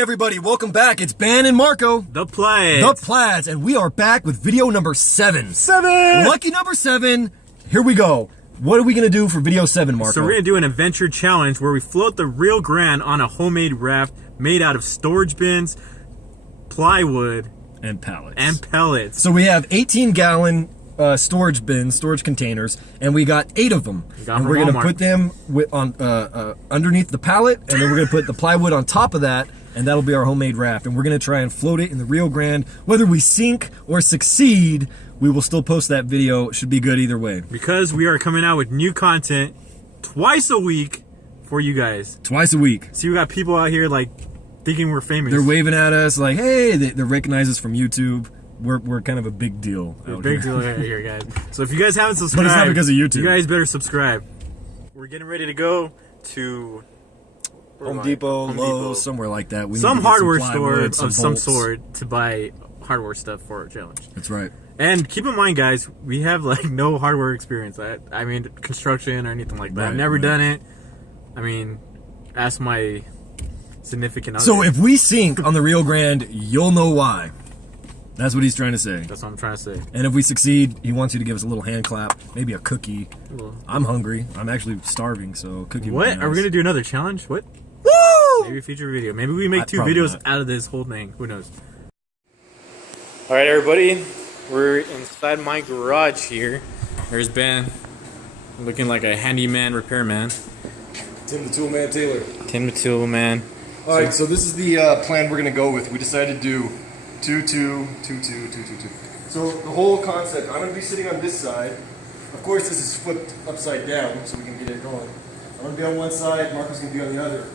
everybody, welcome back. It's Ben and Marco. The Plaids. The Plaids, and we are back with video number 7. Lucky number 7. Here we go. What are we going to do for video 7, Marco? So we're going to do an adventure challenge where we float the Rio Grande on a homemade raft made out of storage bins, plywood, and pallets. So we have 18-gallon storage bins, storage containers, and we got 8 of them. And we're going to put them underneath the pallet, and then we're going to put the plywood on top of that, and that'll be our homemade raft. And we're going to try and float it in the Rio Grande. Whether we sink or succeed, we will still post that video. It should be good either way. Because we are coming out with new content twice a week for you guys. Twice a week. So you got people out here like thinking we're famous. They're waving at us like, hey, they recognize us from YouTube. We're kind of a big deal. Big deal here, guys. So if you guys haven't subscribed, but it's not because of YouTube. You guys better subscribe. We're getting ready to go to Home Depot, Lowe's, somewhere like that. Some hardware store of some sort to buy hardware stuff for our challenge. That's right. And keep in mind, guys, we have like no hardware experience. I mean, construction or anything like that. I've never done it. I mean, ask my significant other. So if we sink on the Rio Grande, you'll know why. That's what he's trying to say. That's what I'm trying to say. And if we succeed, he wants you to give us a little hand clap, maybe a cookie. I'm hungry. I'm actually starving, so cookie. What? Would be nice. Are we gonna do another challenge? What? Woo! Maybe a future video. Maybe we make 2 videos out of this whole thing. Who knows? All right, everybody. We're inside my garage here. There's Ben, looking like a handyman repairman. Tim the Toolman Taylor. Tim the Toolman. All right, so this is the plan we're gonna go with. We decided to do 2, 2, 2, 2, 2, 2, 2. So the whole concept, I'm gonna be sitting on this side. Of course, this is flipped upside down, so we can get it going. I'm gonna be on one side, Marco's gonna be on the other.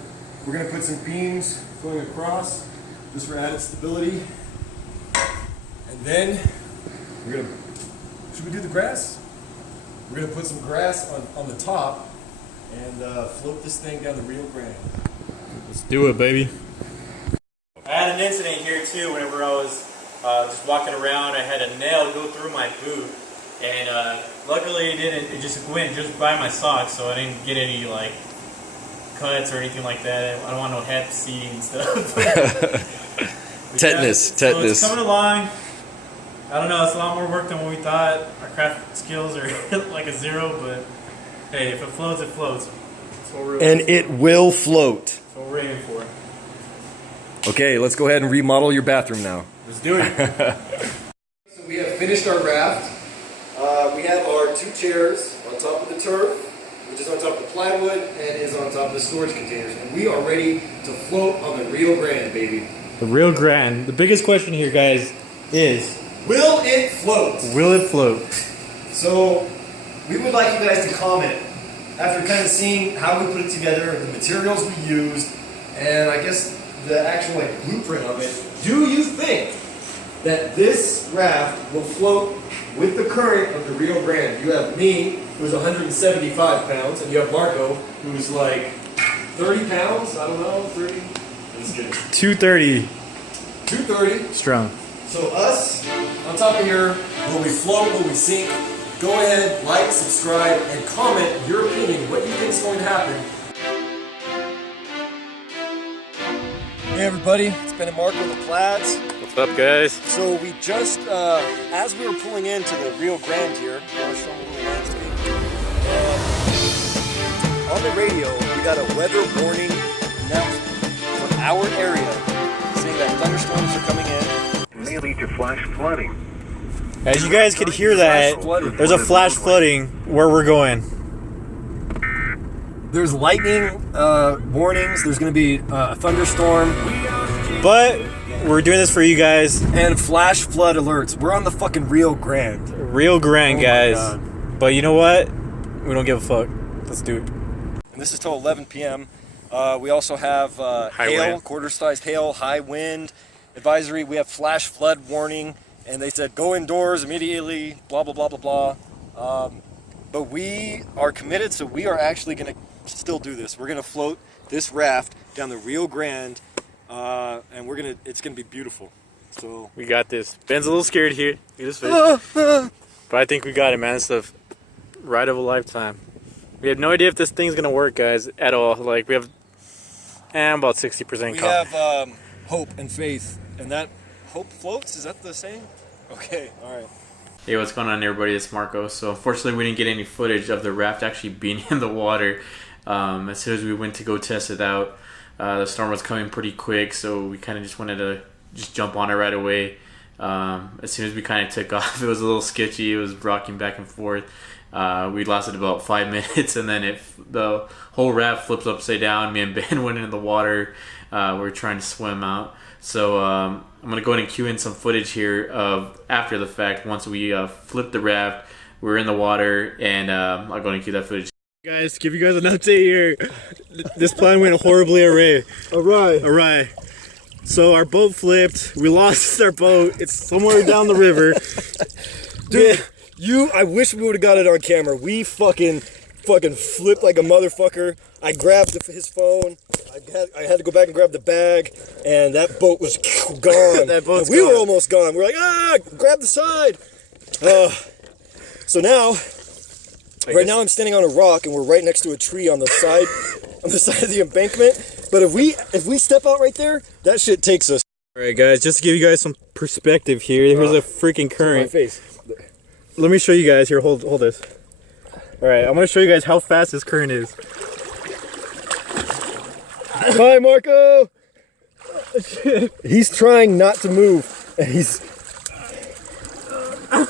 We're gonna put some beams going across, just for added stability. And then, should we do the grass? We're gonna put some grass on the top and float this thing down the Rio Grande. Let's do it, baby. I had an incident here too. Whenever I was just walking around, I had a nail go through my boot, and luckily it didn't. It just went just by my socks, so I didn't get any like cuts or anything like that. I don't want no hep C and stuff. Tetanus. So it's coming along. I don't know. It's a lot more work than what we thought. Our craft skills are like a 0, but hey, if it floats, it floats. And it will float. That's what we're aiming for. Okay, let's go ahead and remodel your bathroom now. Let's do it. So we have finished our raft. We have our 2 chairs on top of the turf, which is on top of the plywood and is on top of the storage containers. And we are ready to float on the Rio Grande, baby. The Rio Grande. The biggest question here, guys, is... will it float? Will it float? So, we would like you guys to comment after kind of seeing how we put it together, the materials we used, and I guess the actual blueprint of it. Do you think that this raft will float with the current of the Rio Grande? You have me, who's 175 pounds, and you have Marco, who's like 30 pounds? I don't know, 30? That's good. 230. 230. Strong. So us, on top of here, will we float, will we sink? Go ahead, like, subscribe, and comment your opinion, what you think is going to happen. Hey everybody, it's Ben and Marco, the Plaids. What's up, guys? So we just, as we were pulling into the Rio Grande here, I want to show them a little landscape. On the radio, we got a weather warning announcement for our area, saying that thunderstorms are coming in. May lead to flash flooding. As you guys can hear that, there's a flash flooding where we're going. There's lightning warnings. There's going to be a thunderstorm. But we're doing this for you guys. And flash flood alerts. We're on the fucking Rio Grande. Rio Grande, guys. But you know what? We don't give a fuck. Let's do it. And this is till 11 p.m. We also have hail, quarter-sized hail, high wind advisory. We have flash flood warning. And they said, go indoors immediately, blah, blah, blah, blah, blah. But we are committed, so we are actually going to still do this. We're going to float this raft down the Rio Grande, and it's going to be beautiful. So we got this. Ben's a little scared here. Look at his face. But I think we got it, man. It's the ride of a lifetime. We have no idea if this thing's going to work, guys, at all. Like, we have about 60% confidence. We have hope and faith, and that hope floats. Is that the saying? Okay, all right. Hey, what's going on, everybody? It's Marco. So unfortunately, we didn't get any footage of the raft actually being in the water. As soon as we went to go test it out, the storm was coming pretty quick, so we kind of just wanted to just jump on it right away. As soon as we kind of took off, it was a little sketchy. It was rocking back and forth. We lasted about 5 minutes, and then the whole raft flips upside down. Me and Ben went into the water. We were trying to swim out. So I'm going to go ahead and cue in some footage here of after the fact. Once we flipped the raft, we were in the water, and I'll go ahead and cue that footage. Guys, give you guys an update here. This plan went horribly awry. So our boat flipped. We lost our boat. It's somewhere down the river. Dude, I wish we would have got it on camera. We fucking flipped like a motherfucker. I grabbed his phone. I had to go back and grab the bag, and that boat was gone. We were almost gone. We were like, grab the side. So now, right now I'm standing on a rock, and we're right next to a tree on the side of the embankment. But if we step out right there, that shit takes us. All right, guys, just to give you guys some perspective here. Here's a freaking current. My face. Let me show you guys here. Hold this. All right, I'm gonna show you guys how fast this current is. Hi, Marco. He's trying not to move,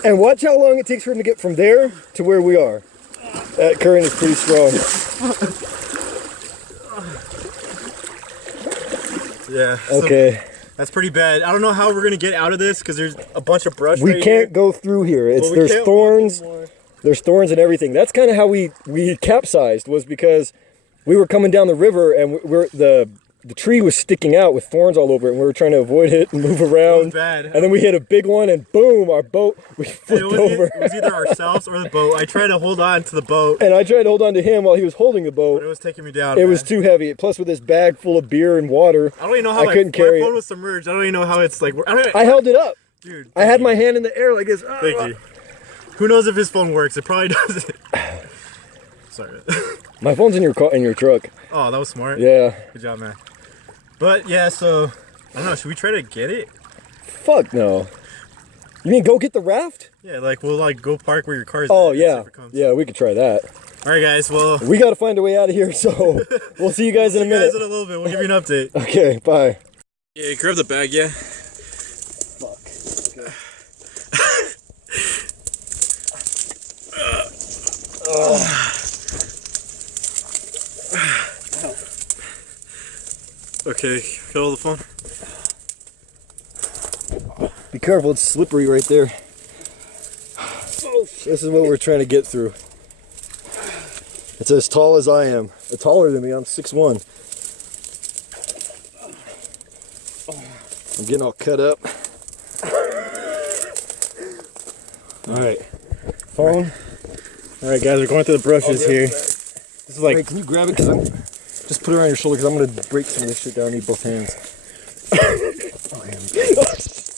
and watch how long it takes for him to get from there to where we are. That current is pretty strong. Yeah. Okay. So that's pretty bad. I don't know how we're gonna get out of this because there's a bunch of brush. We right can't here. go through here. There's thorns. There's thorns and everything. That's kind of how we capsized, was because we were coming down the river, and the tree was sticking out with thorns all over it, and we were trying to avoid it and move around. It was bad. And then we hit a big one, and boom, our boat, we flipped over. It was either ourselves or the boat. I tried to hold on to the boat. And I tried to hold on to him while he was holding the boat. But it was taking me down. It was too heavy. Plus, with this bag full of beer and water, I don't even know how I couldn't carry my phone it. was submerged. I don't even know how it's like. I held it up. Dude, I had my hand in the air like this. Thank you. Who knows if his phone works? It probably doesn't. Sorry. My phone's in your truck. Oh, that was smart. Yeah. Good job, man. But yeah, so I don't know. Should we try to get it? Fuck no. You mean go get the raft? Yeah, like we'll go park where your car is. Oh yeah. Yeah, we could try that. All right, guys. Well, we got to find a way out of here. So we'll see you guys in a minute. See you guys in a little bit. We'll give you an update. Okay. Bye. Yeah, grab the bag. Yeah. Fuck. Okay. Okay, got all the phone. Be careful, it's slippery right there. This is what we're trying to get through. It's as tall as I am. It's taller than me, I'm 6'1". I'm getting all cut up. Alright. Phone. Alright guys, we're going through the brushes here. This is like... Hey, can you grab it? Just put it around your shoulder, because I'm going to break some of this shit down. I need both hands.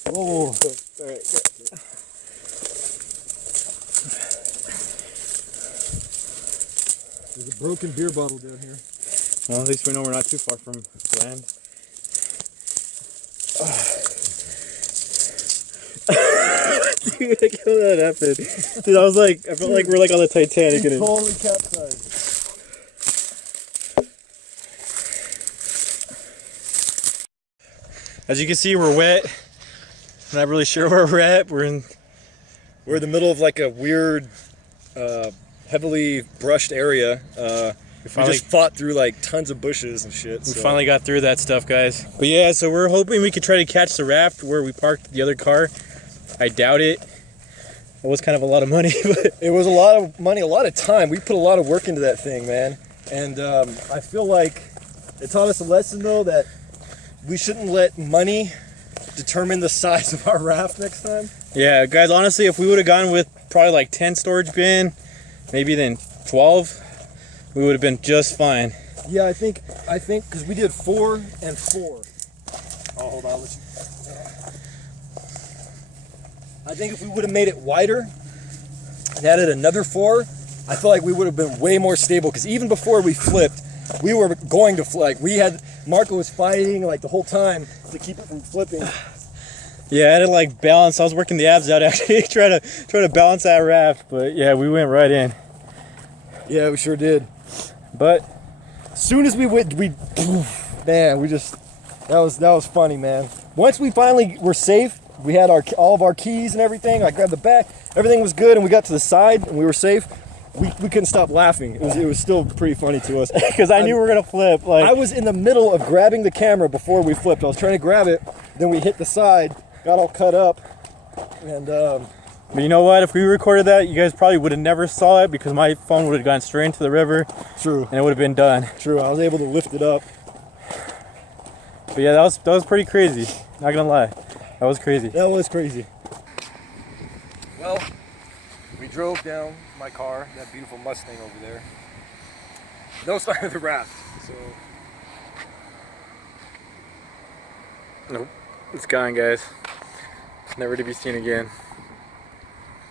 Whoa. Alright. There's a broken beer bottle down here. Well, at least we know we're not too far from land. Dude, I can't believe that happened. Dude, I felt like we're like on the Titanic. It's totally capsized. As you can see, we're wet. I'm not really sure where we're at. We're in the middle of like a weird, heavily brushed area. We just fought through like tons of bushes and shit. We finally got through that stuff, guys. But yeah, so we're hoping we could try to catch the raft where we parked the other car. I doubt it. It was kind of a lot of money, but it was a lot of money, a lot of time. We put a lot of work into that thing, man. And I feel like it taught us a lesson, though, that we shouldn't let money determine the size of our raft next time. Yeah, guys, honestly, if we would have gone with probably like 10 storage bin, maybe then 12, we would have been just fine. Yeah, I think, because we did 4 and 4. Oh, hold on, I'll let you. I think if we would have made it wider and added another 4, I feel like we would have been way more stable, because even before we flipped, we were going to flip. Like, Marco was fighting like the whole time, to keep it from flipping. Yeah, I had to like balance. I was working the abs out actually, try to balance that raft. But yeah, we went right in. Yeah, we sure did. But as soon as we went, man, that was funny, man. Once we finally were safe, we had all of our keys and everything. I grabbed the back, everything was good, and we got to the side and we were safe. We couldn't stop laughing. It was still pretty funny to us because I knew we were gonna flip. Like I was in the middle of grabbing the camera before we flipped. I was trying to grab it, then we hit the side, got all cut up, and. But you know what? If we recorded that, you guys probably would have never saw it because my phone would have gone straight into the river. True. And it would have been done. True. I was able to lift it up. But yeah, that was pretty crazy. Not gonna lie, that was crazy. That was crazy. Well, we drove down my car, that beautiful Mustang over there. No sign of the raft. So. Nope, it's gone, guys. Never to be seen again.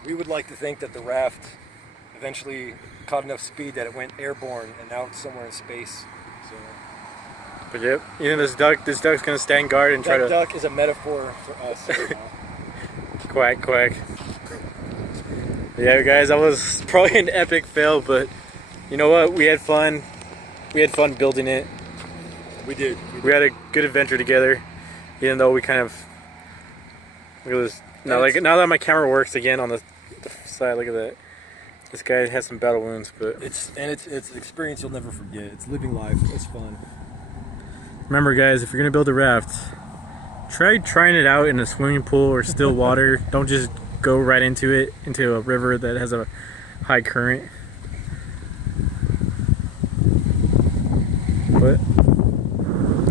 We would like to think that the raft eventually caught enough speed that it went airborne and now it's somewhere in space. So. But yep, you know this duck's gonna stand guard and try to. That duck is a metaphor for us. Quack quack. Yeah, guys, that was probably an epic fail, but you know what? We had fun. We had fun building it. We did. We had a good adventure together, even though we kind of. Look at this. Now that my camera works again on the side, look at that. This guy has some battle wounds, but it's an experience you'll never forget. It's living life. It's fun. Remember, guys, if you're gonna build a raft, try trying it out in a swimming pool or still water. Don't just go right into a river that has a high current. But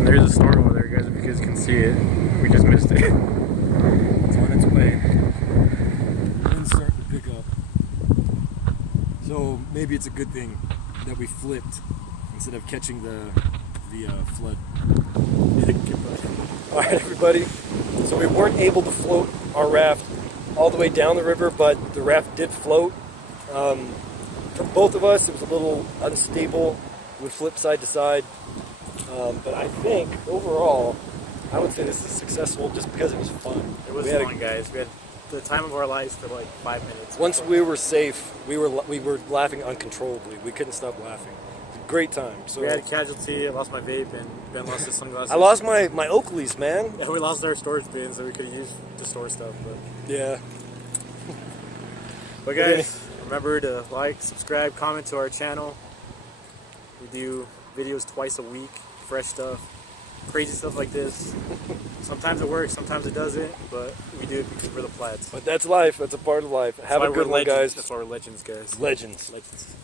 there's a storm over there, guys. If you guys can see it, we just missed it. It's on its way. Wind's starting to pick up. So maybe it's a good thing that we flipped instead of catching the flood. Alright, everybody. So we weren't able to float our raft all the way down the river, but the raft did float. For both of us, it was a little unstable. It would flip side to side. But I think overall, I would say this is successful just because it was fun. It was fun, guys. We had the time of our lives for like 5 minutes. Once we were safe, we were laughing uncontrollably. We couldn't stop laughing. It was a great time. So we had a casualty. I lost my vape, and Ben lost his sunglasses. I lost my Oakleys, man. Yeah, we lost our storage bins that we could have used to store stuff. But Yeah. But guys, remember to like, subscribe, comment to our channel. We do videos twice a week, fresh stuff, crazy stuff like this. Sometimes it works, sometimes it doesn't, but we do it because we're the Plaids. But that's life. That's a part of life. Have a good one, guys. That's why we're legends, guys. Legends. Legends.